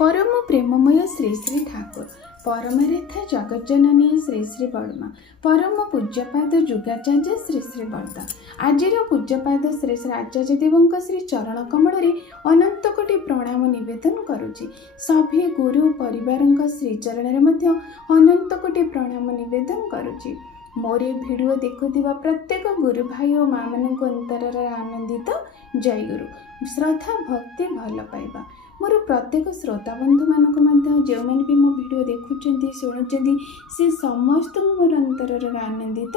परम प्रेममय श्री श्री ठाकुर परमरेथा जगज्जननी श्री श्री बर्मा परम पूज्यपाद जुगाचार्य श्री श्री बर्दा आजिर पूज्यपाद श्री श्री आचार्य देवଙ୍କ श्री चरण कमल अनंत कोटि प्रणाम निवेदन करुछि। सभी गुरु परिवार श्रीचरण में अनंत कोटि प्रणाम निवेदन करुछि। मोर भिडियो देखुथिबा प्रत्येक गुरु भाई और माँ मान अंतर आनंदित जय गुरु श्रद्धा भक्ति भल पाइबा मोर प्रत्येक श्रोता बंधु मानक जो मैंने भी मो भिडियो देखुं शुणुं सी समस्त मोर अंतर आनंदित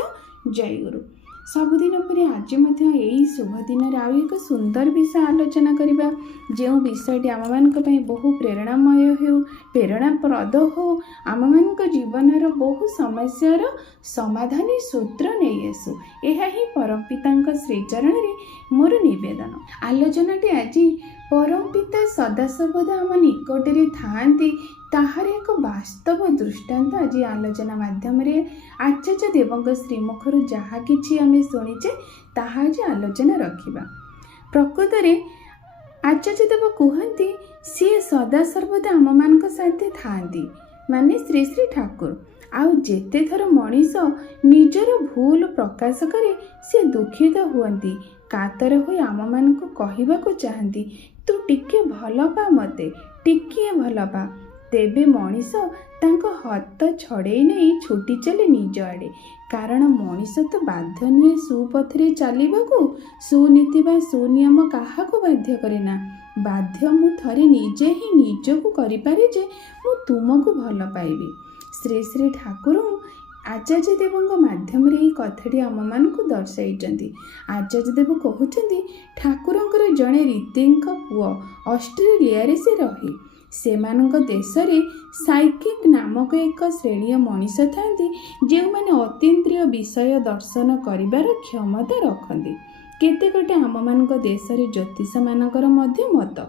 जय गुरु। सबुदिन पर आज यही शुभ दिन आउ एक सुंदर विषय आलोचना करवा जो विषयटी आम मान बहु प्रेरणामय हो प्रेरणाप्रद हो आम मान जीवन बहु समस्यार समाधान सूत्र नहीं आसू यह ही परमपिता श्रीचरण मोर निवेदन। आलोचनाटी आज परमपिता सदासर्वदा आम निकटरे थांती ताहार एक वास्तव दृष्टांत आज आलोचना माध्यम आचार्य देवଙ୍କ श्रीमुखर जहाँ कि आम शुणीचे ताहा आज आलोचना रखा। प्रकृत में आचार्य देव कहते सी सदासर्वदा आम मान साथे थांती माने श्री श्री ठाकुर आउ जेते थर मनीष निजर भूल प्रकाश करे सी दुखित हुअंती कातर होई आम मान को कहवाको चाहती तू टिके भल पा मते टिके भल पा तेबे मनीष तांको हाथ छड़े नहीं छुटी चले निज आड़े कारण मनीष तो बाध्य नुहे सुपथरे चलवाकू सुनीति बा सुनियम क्या बाध्य करे ना बाध्य मु थरे निजे ही निजको करिपारे जे मु तुमको भल पाइबी। श्री श्री ठाकुर आचार्य देवଙ୍କ माध्यम रे कथाटी आम मान को दर्शाई। आचार्य देव कहते ठाकुरंकर जड़े रीतिंक पुओ ऑस्ट्रेलिया रे से रहे सेमानंक देश रे साइकिक नामक एक श्रेणी मनीष थांती जो माने अतीन्द्रिय विषय दर्शन करिबार क्षमता रखती। केतेकटे आम मान देश रे ज्योतिष मानकर मध्य मत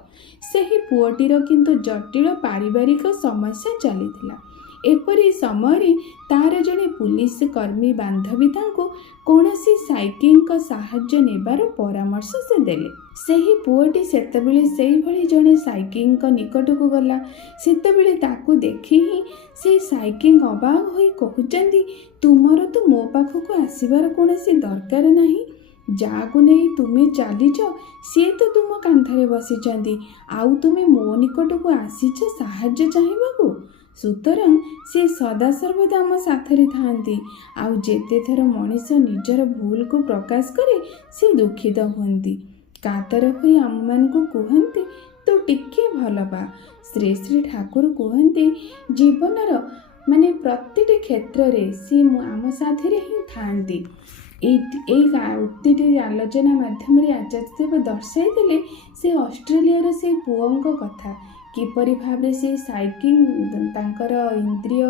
सेही पुओटीर किंतु जटिल पारिवारिक समस्या चलीथिला। एपरी समय तार जड़े पुलिस कर्मी बांधवी तांको कौनसी साइकिंग साहाय्य नेबार परामर्श से देले। सेही पुओटी सेतबेले सेही भली जड़े साइकिंग निकट को गला सेतबेले ताकू देखी ही से साइकिंग अबाक होई कहउचंदी तुमर तो मो पाखक आसीबार कौनसी दरकार नहीं जाकू नहीं तुम्हें चलीच सी तो तुम कांधरे बसीचंदी आउ तुम्हें मो निकट को आसीच साहाय्य चाहिबाकू सुतरां से सदासर्वदा आम साथरे थांती आउ जेते थर मनीष निजर भूल को प्रकाश करे से दुखित हुंती कातर होई आम मान को कहते तो टिके भल पा। श्री श्री ठाकुर कहते जीवनर माने प्रतिटी क्षेत्र रे सी आम साथरे ही थांती। उक्ति आलोचना माध्यम आचार्य देव दर्शाई देले से ऑस्ट्रेलिया से पुओंक कथा किपरि भाव से साइकिंग तांकर इंद्रिय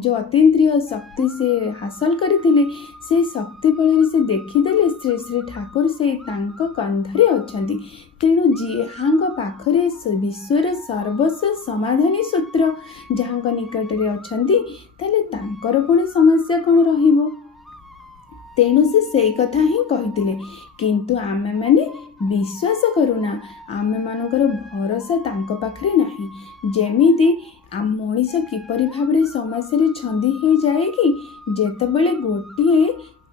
जो अतीन्द्रिय शक्ति से हासिल करथिले से शक्ति बल से देखीदेले श्री श्री ठाकुर से तांको कंधरे अछंती तेणु जिहांग पाखरे विश्वर सर्वस्व समाधानी सूत्र जहांग निकटरे अछंती ताले तांकर पुणी समस्या कौन रहिबो तेणु से कथा ही कही किंतु आमे माने विश्वास करूना आमे मानकर भरोसा तांको पाखरे नाही जेमिति मनीष किपरि भाबरे समस्या छंदी हो जाए कि जेतबेले गोटे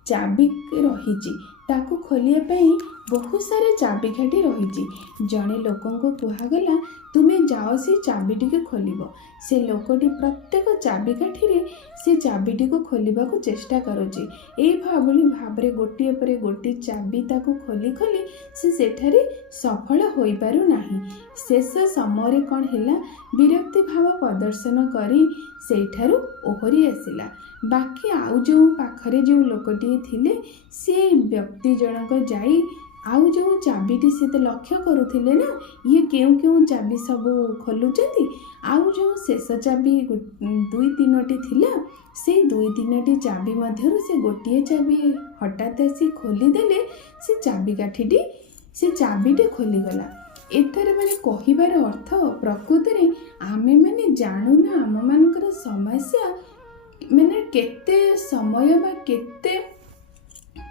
चाबी रही ताकू खोलिया पई बहुत सारे चाबिकाठी रही जड़े लोक कहगला तुम्हें जाओ से चाबिटी को खोल से लोकटी प्रत्येक चाबिकाठी से चाबिटी को खोलने को चेष्टा करुचे एभली भाव गोटे पर गोटे चाबी ताको खोली खोली से सेठारे सफल हो पारु नाही। शेष समय कौन है विरक्ति भाव प्रदर्शन करी सेठारु ओहरी आसिला बाकी आउ जो पाखरे जो लोकटी थिले से व्यक्ति जनक जाई आउ जो चाबिटी से तो लक्ष्य करुथिले ना ये क्यों क्यों चाबी सब खोलुचंती आउ जो शेष चाबी दुई तीनोटी थिला से दुई तीनोटी चाबी मध्यरु से गोटे चाबी हठात आसी खोलीदेले से चाबिकाठीटी से चाबिटी खोलीगला। एथारे माने कहिबार अर्थ प्रकृत में आमे माने जानू ना आम मानकर समस्या माने केते समय बा केते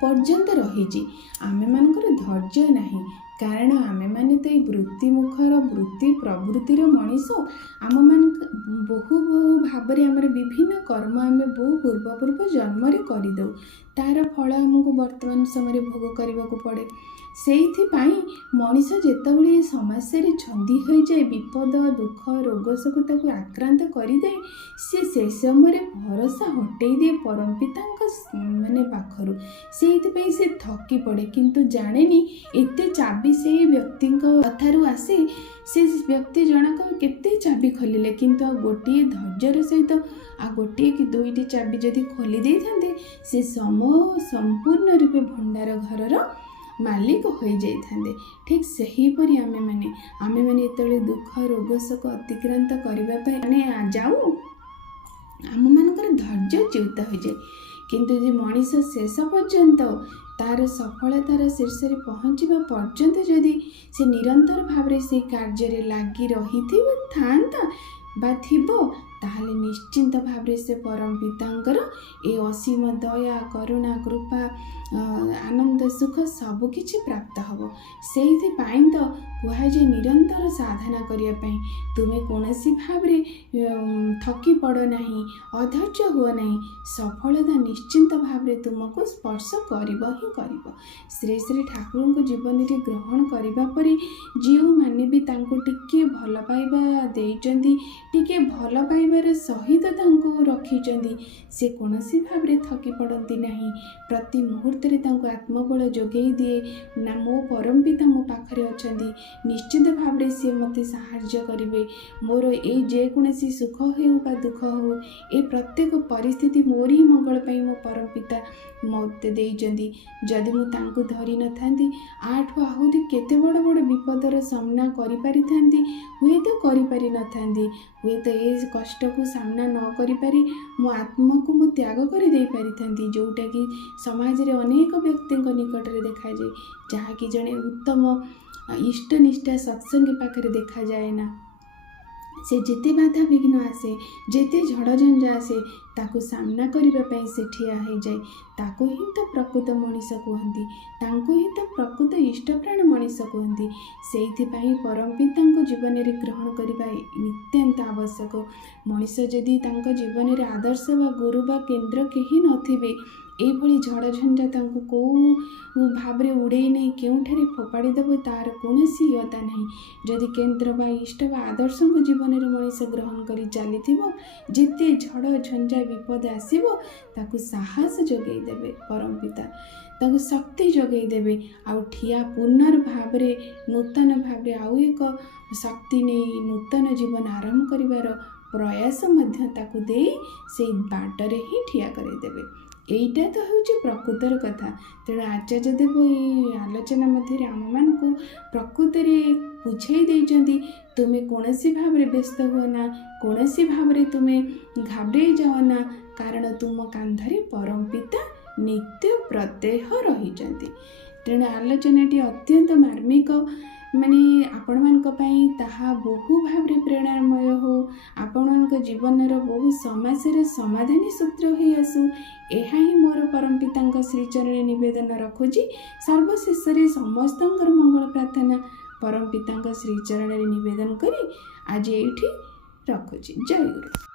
पर्यंत रही आमे मानकर धैर्य नाही କାରଣ ଆମେମାନେ ତ ଏଇ ବୃତ୍ତିମୁଖର ବୃତ୍ତି ପ୍ରବୃତ୍ତିର ମଣିଷ। ଆମମାନଙ୍କ ବହୁ ଭାବରେ ଆମର ବିଭିନ୍ନ କର୍ମ ଆମେ ବହୁ ପୂର୍ବ ଜନ୍ମରେ କରିଦେଉ, ତାର ଫଳ ଆମକୁ ବର୍ତ୍ତମାନ ସମୟରେ ଭୋଗ କରିବାକୁ ପଡ଼େ। ସେଇଥିପାଇଁ ମଣିଷ ଯେତେବେଳେ ଏ ସମସ୍ୟାରେ ଛନ୍ଦି ହୋଇଯାଏ, ବିପଦ ଦୁଃଖ ରୋଗ ସବୁ ତାକୁ ଆକ୍ରାନ୍ତ କରିଦିଏ, ସେ ସମୟରେ ଭରସା ହଟେଇ ଦିଏ ପରମ ପିତାଙ୍କ ପାଖରୁ। ସେଇଥିପାଇଁ ସେ ଥକି ପଡ଼େ, କିନ୍ତୁ ଜାଣେନି ଏତେ ଚାବି ସେଇ ବ୍ୟକ୍ତିଙ୍କ କଥାରୁ ଆସେ। ସେ ବ୍ୟକ୍ତି ଜଣକ କେତେ ଚାବି ଖୋଲିଲେ, କିନ୍ତୁ ଆଉ ଗୋଟିଏ ଧୈର୍ଯ୍ୟର ସହିତ ଆଉ ଗୋଟିଏ କି ଦୁଇଟି ଚାବି ଯଦି ଖୋଲି ଦେଇଥାନ୍ତେ, ସେ ସମ୍ପୂର୍ଣ୍ଣ ରୂପେ ଭଣ୍ଡାର ଘରର ମାଲିକ ହୋଇଯାଇଥାନ୍ତେ। ଠିକ୍ ସେହିପରି ଆମେମାନେ ଯେତେବେଳେ ଦୁଃଖ ରୋଗ ଶୋକ ଅତିକ୍ରାନ୍ତ କରିବା ପାଇଁ ଯାଉ, ଆମମାନଙ୍କର ଧୈର୍ଯ୍ୟ ଚ୍ୟୁତ ହୋଇଯାଏ। କିନ୍ତୁ ଯେ ମଣିଷ ଶେଷ ପର୍ଯ୍ୟନ୍ତ ତାର ସଫଳତାର ଶୀର୍ଷରେ ପହଞ୍ଚିବା ପର୍ଯ୍ୟନ୍ତ ଯଦି ସେ ନିରନ୍ତର ଭାବରେ ସେଇ କାର୍ଯ୍ୟରେ ଲାଗି ଥାନ୍ତା ବା ଥିବ, ତାହେଲେ ନିଶ୍ଚିନ୍ତ ଭାବରେ ସେ ପରମ ପିତାଙ୍କର ଏ ଅସୀମ ଦୟା କରୁଣା କୃପା ଆନନ୍ଦ ସୁଖ ସବୁକିଛି ପ୍ରାପ୍ତ ହେବ। ସେଇଥିପାଇଁ ତ କୁହାଯାଏ ନିରନ୍ତର ସାଧନା କରିବା ପାଇଁ ତୁମେ କୌଣସି ଭାବରେ ଥକି ପଡ଼ ନାହିଁ, ଅଧୈର୍ଯ୍ୟ ହୁଅ ନାହିଁ। ସଫଳତା ନିଶ୍ଚିନ୍ତ ଭାବରେ ତୁମକୁ ସ୍ପର୍ଶ କରିବ ହିଁ କରିବ। ଶ୍ରୀ ଶ୍ରୀ ଠାକୁରଙ୍କ ଜୀବନରେ ଗ୍ରହଣ କରିବା ପରେ ଯେଉଁମାନେ ବି ତାଙ୍କୁ ଟିକେ ଭଲ ପାଇବା ଦେଇଛନ୍ତି, ଟିକେ ଭଲ ପାଇବାର ସହିତ ତାଙ୍କୁ ରଖିଛନ୍ତି, ସେ କୌଣସି ଭାବରେ ଥକି ପଡ଼ନ୍ତି ନାହିଁ। ପ୍ରତି ମୁହୂର୍ତ୍ତରେ ତାଙ୍କୁ ଆତ୍ମବଳ ଯୋଗାଇ ଦିଏ ନା ମୋ ପରମ ପିତା ମୋ ପାଖରେ ଅଛନ୍ତି, ନିଶ୍ଚିତ ଭାବରେ ସିଏ ମୋତେ ସାହାଯ୍ୟ କରିବେ। ମୋର ଏଇ ଯେକୌଣସି ସୁଖ ହେଉ ବା ଦୁଃଖ ହେଉ, ଏ ପ୍ରତ୍ୟେକ ପରିସ୍ଥିତି ମୋରି ମଙ୍ଗଳ ପାଇଁ ମୋ ପରମ ପିତା ମୋତେ ଦେଇଛନ୍ତି। ଯଦି ମୁଁ ତାଙ୍କୁ ଧରି ନଥାନ୍ତି, ଆଠୁ ଆହୁରି କେତେ ବଡ଼ ବଡ଼ ବିପଦର ସାମ୍ନା କରିପାରିଥାନ୍ତି, ହୁଏତ କରିପାରିନଥାନ୍ତି। ହୁଏତ ଏ କଷ୍ଟକୁ ସାମ୍ନା ନ କରିପାରି ମୋ ଆତ୍ମାକୁ ମୁଁ ତ୍ୟାଗ କରିଦେଇ ପାରିଥାନ୍ତି, ଯେଉଁଟାକି ସମାଜରେ ଅନେକ ବ୍ୟକ୍ତିଙ୍କ ନିକଟରେ ଦେଖାଯାଏ, ଯାହାକି ଜଣେ ଉତ୍ତମ ଇଷ୍ଟନିଷ୍ଠା ସତ୍ସଙ୍ଗୀ ପାଖରେ ଦେଖାଯାଏ ନା। ସେ ଯେତେ ବାଧା ବିଘ୍ନ ଆସେ, ଯେତେ ଝଡ଼ଝଞ୍ଝା ଆସେ, ତାକୁ ସାମ୍ନା କରିବା ପାଇଁ ସେ ଠିଆ ହୋଇଯାଏ। ତାକୁ ହିଁ ତ ପ୍ରକୃତ ମଣିଷ କୁହନ୍ତି, ତାଙ୍କୁ ହିଁ ତ ପ୍ରକୃତ ଇଷ୍ଟପ୍ରାଣ ମଣିଷ କୁହନ୍ତି। ସେଇଥିପାଇଁ ପରମ ପିତାଙ୍କ ଜୀବନରେ ଗ୍ରହଣ କରିବା ନିତ୍ୟାନ୍ତ ଆବଶ୍ୟକ। ମଣିଷ ଯଦି ତାଙ୍କ ଜୀବନରେ ଆଦର୍ଶ ବା ଗୁରୁ ବା କେନ୍ଦ୍ର କେହି ନଥିବେ, ଏଇଭଳି ଝଡ଼ଝଞ୍ଝା ତାଙ୍କୁ କେଉଁ ଭାବରେ ଉଡ଼େଇ ନେଇ କେଉଁଠାରେ ଫୋପାଡ଼ି ଦେବ, ତାର କୌଣସି ଇୟତା ନାହିଁ। ଯଦି କେନ୍ଦ୍ର ବା ଇଷ୍ଟ ବା ଆଦର୍ଶଙ୍କ ଜୀବନରେ ମଣିଷ ଗ୍ରହଣ କରି ଚାଲିଥିବ, ଯେତେ ଝଡ଼ ଝଞ୍ଝା ବିପଦ ଆସିବ, ତାକୁ ସାହସ ଯୋଗାଇ ଦେବେ ପରମ ପିତା, ତାକୁ ଶକ୍ତି ଯୋଗାଇ ଦେବେ। ଆଉ ପୁନର୍ଭାବରେ ନୂତନ ଭାବରେ ଆଉ ଏକ ଶକ୍ତି ନେଇ ନୂତନ ଜୀବନ ଆରମ୍ଭ କରିବାର ପ୍ରୟାସ ମଧ୍ୟ ତାକୁ ଦେଇ ସେଇ ବାଟରେ ହିଁ ଠିଆ କରାଇଦେବେ। ଏଇଟା ତ ହେଉଛି ପ୍ରକୃତର କଥା। ତେଣୁ ଆଚାର୍ଯ୍ୟ ଦେବ ଏଇ ଆଲୋଚନା ମଧ୍ୟରେ ଆମମାନଙ୍କୁ ପ୍ରକୃତରେ ବୁଝାଇ ଦେଇଛନ୍ତି, ତୁମେ କୌଣସି ଭାବରେ ବ୍ୟସ୍ତ ହୁଅ ନା, କୌଣସି ଭାବରେ ତୁମେ ଘାବରେଇ ଯାଅ ନା, କାରଣ ତୁମ କାନ୍ଧରେ ପରମ ପିତା ନିତ୍ୟ ପ୍ରତ୍ୟହ ରହିଛନ୍ତି। ତେଣୁ ଆଲୋଚନାଟି ଅତ୍ୟନ୍ତ ମାର୍ମିକ, ଆପଣମାନଙ୍କ ପାଇଁ ତାହା ବହୁ ଭାବରେ ପ୍ରେରଣାମୟ ହେଉ, ଆପଣଙ୍କ ଜୀବନର ବହୁ ସମସ୍ୟାର ସମାଧାନୀ ସୂତ୍ର ହୋଇ ଆସୁ, ଏହା ହିଁ ମୋର ପରମ ପିତାଙ୍କ ଶ୍ରୀଚରଣରେ ନିବେଦନ ରଖୁଛି। ସର୍ବଶେଷରେ ସମସ୍ତଙ୍କର ମଙ୍ଗଳ ପ୍ରାର୍ଥନା ପରମ ପିତାଙ୍କ ଶ୍ରୀଚରଣରେ ନିବେଦନ କରି ଆଜି ଏଇଠି ରଖୁଛି। ଜୟ ଗୁରୁ।